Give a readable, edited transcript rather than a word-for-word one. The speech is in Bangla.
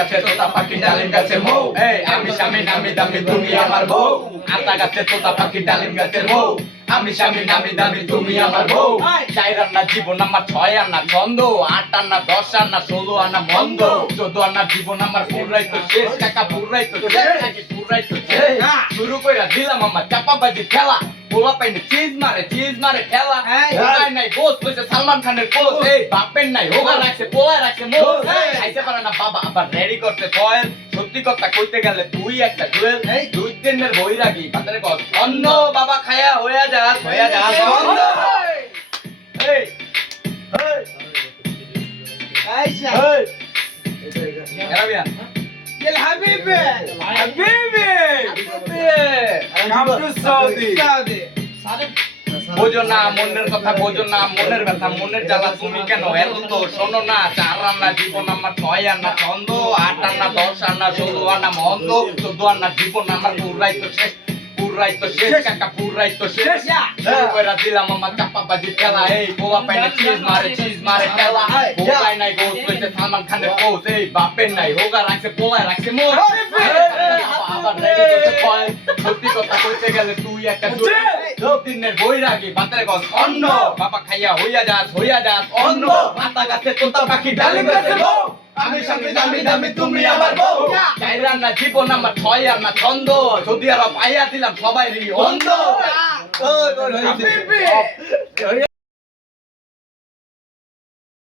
গাছে তোতা পাখি ডালিম গাছে মৌ এই আমি স্বামী নামি দামি তুমি আমার বউ আতা গাছে তোতা পাখি ডালিম গাছে মৌ আমি স্বামী নামি দামি তুমি আমার বউ 4 আনা জীবন আমার 6 আনা ছন্দ 8 আনা 10 আনা 16 আনা মন্দ 14 আনা জীবন আমার পুরাই তো শেষ কাকা পুরাই তো শেষ কাকি পুরাই তো শেষ শুরু কইরা দিলাম আমার চাপাবাজি খেলা পোলা পাইনে চিজ মারে ঠেলা ওগাই নাই গোস কইছে সালমান খানের কোস এই বাপের নাই হোগা রাখছে পোলা রাখছে মোস খাইতে পারে না বাবা আবার রেডি করতে কয়েল সত্যি কথা কইতে গেলে তুই একটা জুয়েল এই দুই দিনের বই রাখি বাতারে কর অন্য বাবা খায়া হইয়া যা অন্য এই আইসা এরাবিয়ান يا حبيبي হাবিবি কাম টু সৌদি বোঝো না মনের কথা বোঝো না মনের ব্যথা মনের জ্বালা তুমি কেন এত তো শোনো না 4 আনা জীবন আমার 6 আনা ছন্দ 8 আনা 10 আনা 16 আনা মন্দ 14 আনা জীবন আমার পুরাই তো শেষ কাকা পুরাই তো শেষ শুরু কইরা দিলাম আমার চাপাবাজি খেলা এই পোলা পাইনে চিজ মারে খেলা পোলাই নাই গোস কইছে সালমান খানের কোস এই বাপের নাই হোগা রাখছে পোলাই রাখছে মোর আবার রেডি করতে কয় সত্যি কথা কইতে গেলে তুই একটা জোর দিনের বই রাখি বাতারে গছ অন্য বাবা খাইয়া হইয়া যাস অন্য পাতা গাছে তোতা পাখি ডালিম গাছে বউ আমি স্বামী দামি তুমি আমার বউ 4 আনা জীবন আমার 6 আনা ছন্দ যদি আর পাইয়া দিলাম সবাই অন্ধ حبيبي